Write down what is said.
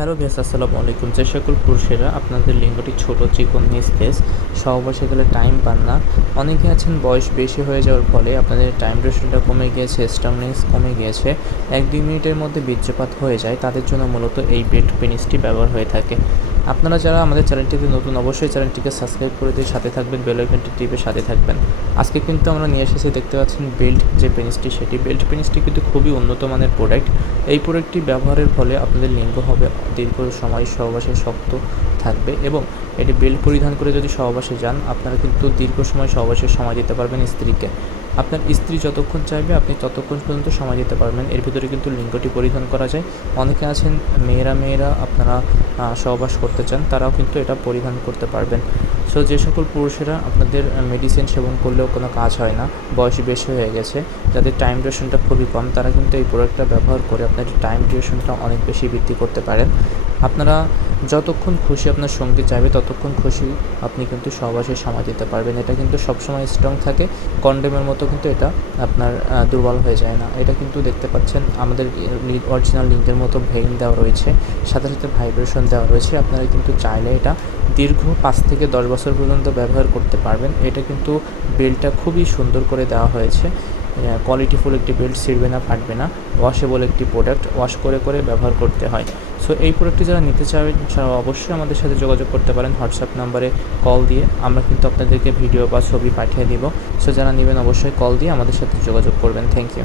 Hello base আসসালামু আলাইকুম। যে সকল পুরুষেরা আপনাদের লিঙ্গটি ছোট, চিকন নিস্তেজ সহবাসে গেলে টাইম পান না, অনেকে আছেন বয়স বেশি হয়ে যাওয়ার ফলে আপনাদের টাইম ডিউরেশনটা কমে গিয়েছে স্ট্রংনেস কমে গিয়েছে। এক দুই মিনিটের মধ্যে বীর্যপাত হয়ে যায়, তাদের জন্য মূলত এই বেল্ট পেনিসটি ব্যবহার হয়ে থাকে। আপনারা যারা আমাদের চ্যানেলটিতে নতুন, অবশ্যই চ্যানেলটিকে সাবস্ক্রাইব করে দিয়ে সাথে থাকবেন বেল আইকনটি টিপে সাথে থাকবেন। আজকে কিন্তু আমরা নিয়ে এসেছি, দেখতে পাচ্ছেন বেল্ট যে পেনিসটি সেটি বেল্ট পেনিসটি কিন্তু খুবই উন্নত মানের প্রোডাক্ট এই প্রোডাক্টটি ব্যবহারের ফলে আপনাদের লিঙ্গ হবে দীর্ঘ সময় সহবাসে শক্ত থাকবে এবং এটি বেল্ট পরিধান করে যদি সহবাসে যান, আপনারা কিন্তু দীর্ঘ সময় সহবাসে সময় দিতে পারবেন স্ত্রীকে। আপনার স্ত্রী যতক্ষণ চাইবে, আপনি ততক্ষণ পর্যন্ত সময় দিতে পারবেন। এর ভিতরে কিন্তু লিঙ্গটি পরিধান করা যায়। অনেকে আছেন, মেয়েরা মেয়েরা, আপনারা সহবাস করতে চান, তারাও কিন্তু এটা পরিধান করতে পারবেন। সো যে সকল পুরুষেরা আপনাদের মেডিসিন সেবন করলেও কোনো কাজ হয় না, বয়স বেশি হয়ে গেছে, যাদের টাইম ডিউরেশনটা খুবই কম, তারা কিন্তু এই প্রোডাক্টটা ব্যবহার করে আপনার টাইম ডিউরেশনটা অনেক বেশি বৃদ্ধি করতে পারেন। আপনারা যতক্ষণ খুশি আপনার সঙ্গী চাইবে ততক্ষণ খুশি আপনি কিন্তু সহবাসে সময় দিতে পারবেন। এটা কিন্তু সবসময় স্ট্রং থাকে। কন্ডেমের মতো কিন্তু এটা আপনার দুর্বল হয়ে যায় না। এটা কিন্তু দেখতে পাচ্ছেন, আমাদের অরিজিনাল লিঙ্কের মতো ভেইন দেওয়া রয়েছে। সাথে সাথে ভাইব্রেশন দেওয়া রয়েছে। আপনারা কিন্তু চাইলে এটা দীর্ঘ পাঁচ থেকে দশ বছর পর্যন্ত ব্যবহার করতে পারবেন। এটা কিন্তু বেল্টটা খুবই সুন্দর করে দেওয়া হয়েছে। কোয়ালিটিফুল একটি বেল্ট ছিঁড়বে না, ফাটবে না। ওয়াশেবল একটি প্রোডাক্ট ওয়াশ করে করে ব্যবহার করতে হয়। সো এই প্রোডাক্টটি যারা নিতে চাবেন তারা অবশ্যই আমাদের সাথে যোগাযোগ করতে পারেন হোয়াটসঅ্যাপ নাম্বারে কল দিয়ে। আমরা কিন্তু আপনাদেরকে ভিডিও বা ছবি পাঠিয়ে দিব। সো যারা নেবেন অবশ্যই কল দিয়ে আমাদের সাথে যোগাযোগ করবেন। Thank you